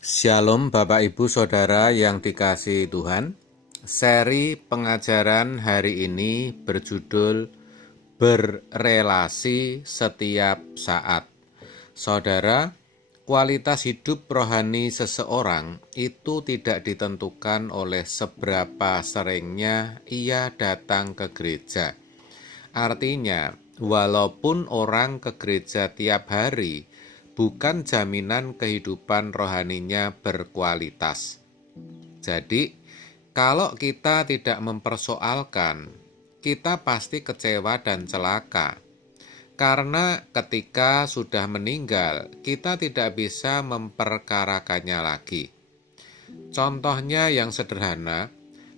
Shalom Bapak Ibu Saudara yang dikasihi Tuhan. Seri pengajaran hari ini berjudul Berrelasi Setiap Saat. Saudara, kualitas hidup rohani seseorang itu tidak ditentukan oleh seberapa seringnya ia datang ke gereja. Artinya, walaupun orang ke gereja tiap hari, bukan jaminan kehidupan rohaninya berkualitas. Jadi, kalau kita tidak mempersoalkan, kita pasti kecewa dan celaka. Karena ketika sudah meninggal, kita tidak bisa memperkarakannya lagi. Contohnya yang sederhana,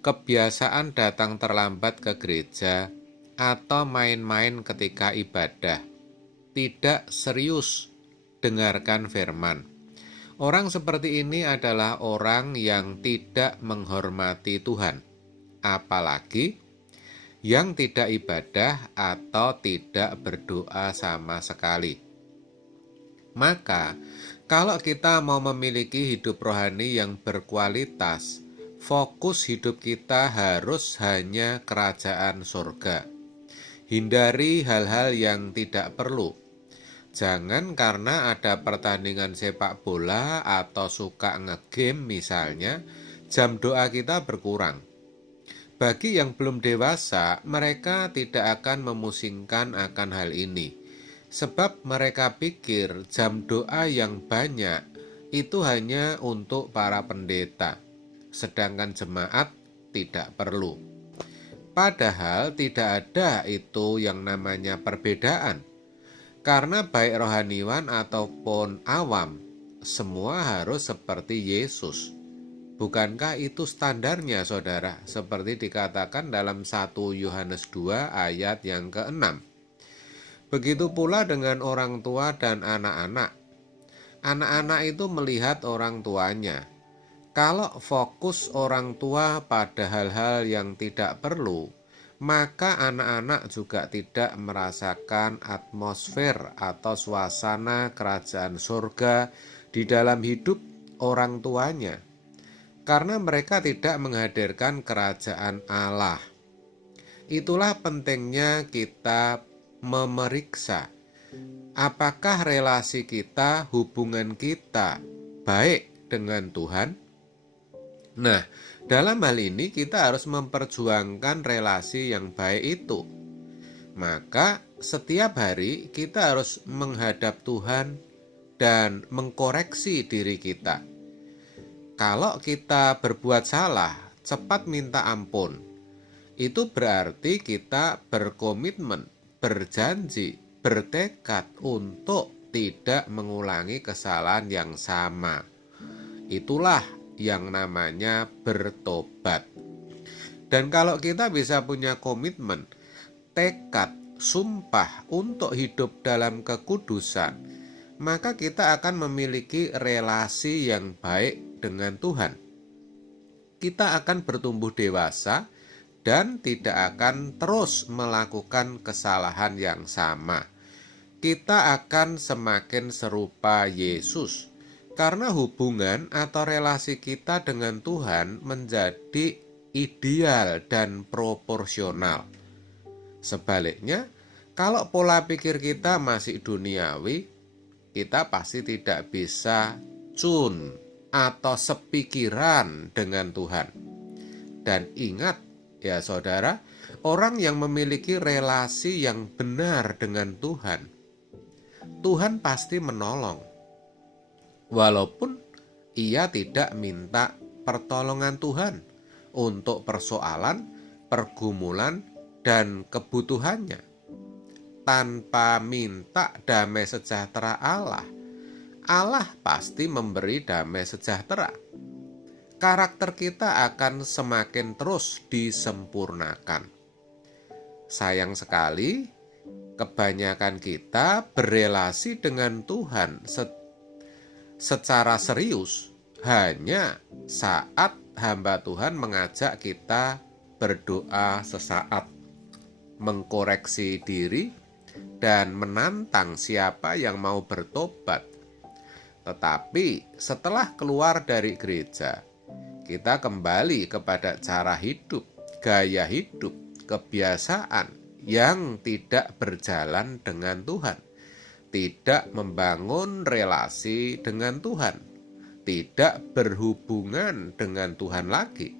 kebiasaan datang terlambat ke gereja atau main-main ketika ibadah, tidak serius dengarkan firman. Orang seperti ini adalah orang yang tidak menghormati Tuhan, apalagi yang tidak ibadah atau tidak berdoa sama sekali. Maka, kalau kita mau memiliki hidup rohani yang berkualitas, fokus hidup kita harus hanya kerajaan surga. Hindari hal-hal yang tidak perlu. Jangan karena ada pertandingan sepak bola atau suka ngegame misalnya, jam doa kita berkurang. Bagi yang belum dewasa, mereka tidak akan memusingkan akan hal ini. Sebab mereka pikir jam doa yang banyak itu hanya untuk para pendeta, sedangkan jemaat tidak perlu. Padahal tidak ada itu yang namanya perbedaan. Karena baik rohaniwan ataupun awam, semua harus seperti Yesus. Bukankah itu standarnya, saudara? Seperti dikatakan dalam 1 Yohanes 2 ayat yang ke-6. Begitu pula dengan orang tua dan anak-anak. Anak-anak itu melihat orang tuanya. Kalau fokus orang tua pada hal-hal yang tidak perlu, maka anak-anak juga tidak merasakan atmosfer atau suasana kerajaan surga di dalam hidup orang tuanya, karena mereka tidak menghadirkan kerajaan Allah. Itulah pentingnya kita memeriksa apakah relasi kita, hubungan kita baik dengan Tuhan. Nah, dalam hal ini kita harus memperjuangkan relasi yang baik itu. Maka setiap hari kita harus menghadap Tuhan dan mengkoreksi diri kita. Kalau kita berbuat salah, cepat minta ampun. Itu berarti kita berkomitmen, berjanji, bertekad untuk tidak mengulangi kesalahan yang sama. Itulah yang namanya bertobat. Dan kalau kita bisa punya komitmen, tekad, sumpah untuk hidup dalam kekudusan, maka kita akan memiliki relasi yang baik dengan Tuhan. Kita akan bertumbuh dewasa dan tidak akan terus melakukan kesalahan yang sama. Kita akan semakin serupa Yesus. Karena hubungan atau relasi kita dengan Tuhan menjadi ideal dan proporsional. Sebaliknya, kalau pola pikir kita masih duniawi, kita pasti tidak bisa tune atau sepikiran dengan Tuhan. Dan ingat ya saudara, orang yang memiliki relasi yang benar dengan Tuhan, Tuhan pasti menolong. Walaupun ia tidak minta pertolongan Tuhan untuk persoalan, pergumulan, dan kebutuhannya. Tanpa minta damai sejahtera Allah, Allah pasti memberi damai sejahtera. Karakter kita akan semakin terus disempurnakan. Sayang sekali, kebanyakan kita berelasi dengan Tuhan secara serius hanya saat hamba Tuhan mengajak kita berdoa sesaat, mengkoreksi diri, dan menantang siapa yang mau bertobat. Tetapi setelah keluar dari gereja, kita kembali kepada cara hidup, gaya hidup, kebiasaan yang tidak berjalan dengan Tuhan, tidak membangun relasi dengan Tuhan, tidak berhubungan dengan Tuhan lagi.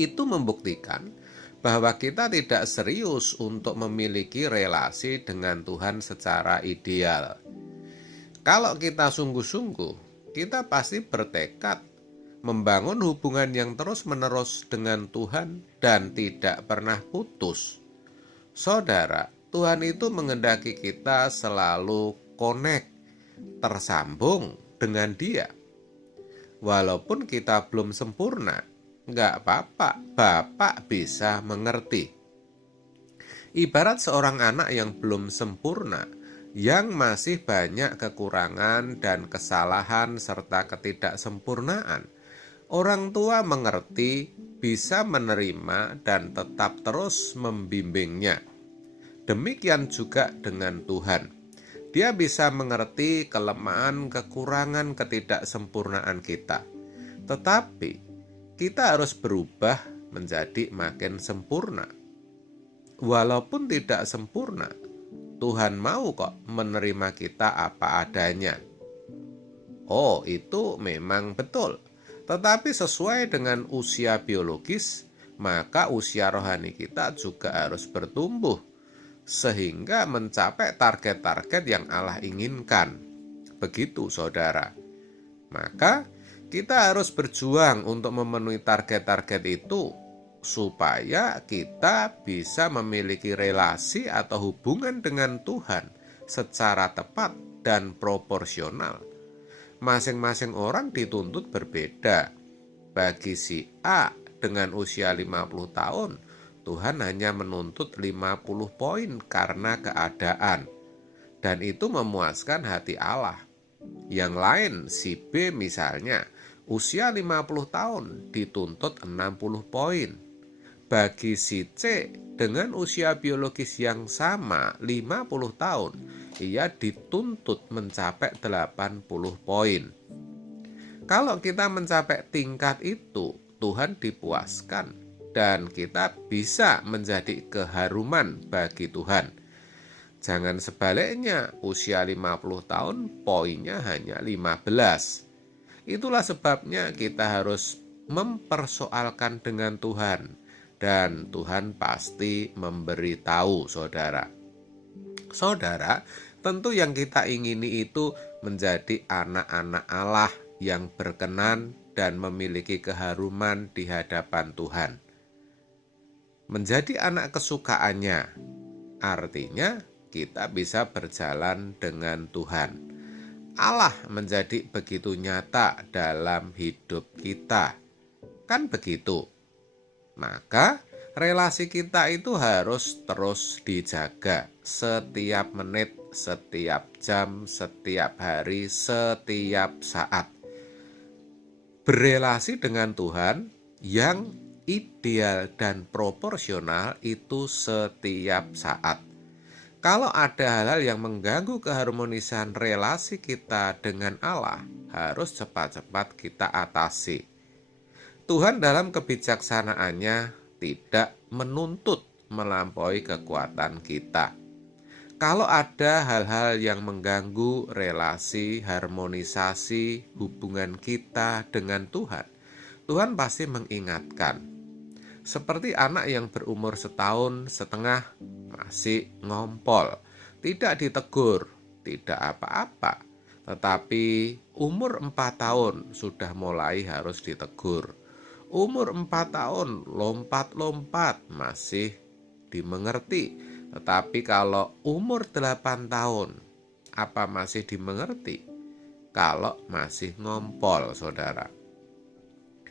Itu membuktikan bahwa kita tidak serius untuk memiliki relasi dengan Tuhan secara ideal. Kalau kita sungguh-sungguh, kita pasti bertekad membangun hubungan yang terus-menerus dengan Tuhan dan tidak pernah putus. Saudara, Tuhan itu menghendaki kita selalu connect, tersambung dengan Dia. Walaupun kita belum sempurna, nggak apa-apa, Bapak bisa mengerti. Ibarat seorang anak yang belum sempurna, yang masih banyak kekurangan dan kesalahan serta ketidaksempurnaan. Orang tua mengerti, bisa menerima dan tetap terus membimbingnya. Demikian juga dengan Tuhan. Dia bisa mengerti kelemahan, kekurangan, ketidaksempurnaan kita. Tetapi kita harus berubah menjadi makin sempurna. Walaupun tidak sempurna, Tuhan mau kok menerima kita apa adanya. Oh, itu memang betul. Tetapi sesuai dengan usia biologis, maka usia rohani kita juga harus bertumbuh sehingga mencapai target-target yang Allah inginkan. Begitu, saudara. Maka kita harus berjuang untuk memenuhi target-target itu supaya kita bisa memiliki relasi atau hubungan dengan Tuhan secara tepat dan proporsional. Masing-masing orang dituntut berbeda. Bagi si A dengan usia 50 tahun, Tuhan hanya menuntut 50 poin karena keadaan. Dan itu memuaskan hati Allah. Yang lain, si B misalnya, usia 50 tahun dituntut 60 poin. Bagi si C dengan usia biologis yang sama 50 tahun, ia dituntut mencapai 80 poin. Kalau kita mencapai tingkat itu, Tuhan dipuaskan dan kita bisa menjadi keharuman bagi Tuhan. Jangan sebaliknya, usia 50 tahun poinnya hanya 15. Itulah sebabnya kita harus mempersoalkan dengan Tuhan, dan Tuhan pasti memberitahu saudara. Saudara, tentu yang kita ingini itu menjadi anak-anak Allah yang berkenan dan memiliki keharuman di hadapan Tuhan. Menjadi anak kesukaannya, artinya kita bisa berjalan dengan Tuhan. Allah menjadi begitu nyata dalam hidup kita. Kan begitu? Maka relasi kita itu harus terus dijaga setiap menit, setiap jam, setiap hari, setiap saat. Berelasi dengan Tuhan yang ideal dan proporsional itu setiap saat. Kalau ada hal-hal yang mengganggu keharmonisan relasi kita dengan Allah, harus cepat-cepat kita atasi. Tuhan dalam kebijaksanaannya tidak menuntut melampaui kekuatan kita. Kalau ada hal-hal yang mengganggu relasi, harmonisasi hubungan kita dengan Tuhan, Tuhan pasti mengingatkan. Seperti anak yang berumur 1,5 tahun masih ngompol, tidak ditegur, tidak apa-apa. Tetapi umur 4 tahun sudah mulai harus ditegur. Umur 4 tahun lompat-lompat masih dimengerti. Tetapi kalau umur 8 tahun, apa masih dimengerti? Kalau masih ngompol, saudara.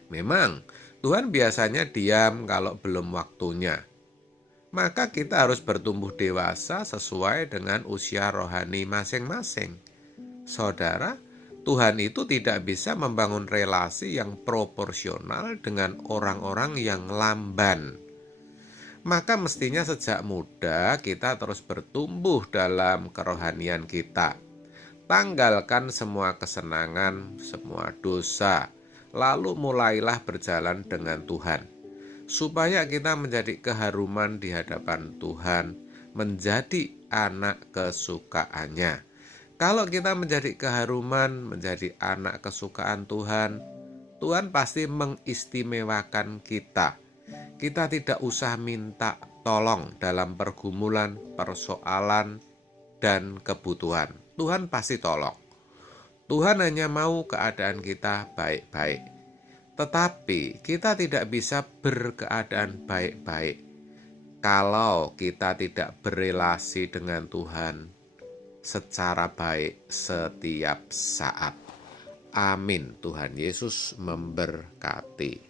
Memang Tuhan biasanya diam kalau belum waktunya. Maka kita harus bertumbuh dewasa sesuai dengan usia rohani masing-masing. Saudara, Tuhan itu tidak bisa membangun relasi yang proporsional dengan orang-orang yang lamban. Maka mestinya sejak muda kita terus bertumbuh dalam kerohanian kita. Tanggalkan semua kesenangan, semua dosa, lalu mulailah berjalan dengan Tuhan, supaya kita menjadi keharuman di hadapan Tuhan, menjadi anak kesukaannya. Kalau kita menjadi keharuman, menjadi anak kesukaan Tuhan, Tuhan pasti mengistimewakan kita. Kita tidak usah minta tolong dalam pergumulan, persoalan, dan kebutuhan. Tuhan pasti tolong. Tuhan hanya mau keadaan kita baik-baik. Tetapi kita tidak bisa berkeadaan baik-baik kalau kita tidak berelasi dengan Tuhan secara baik setiap saat. Amin. Tuhan Yesus memberkati.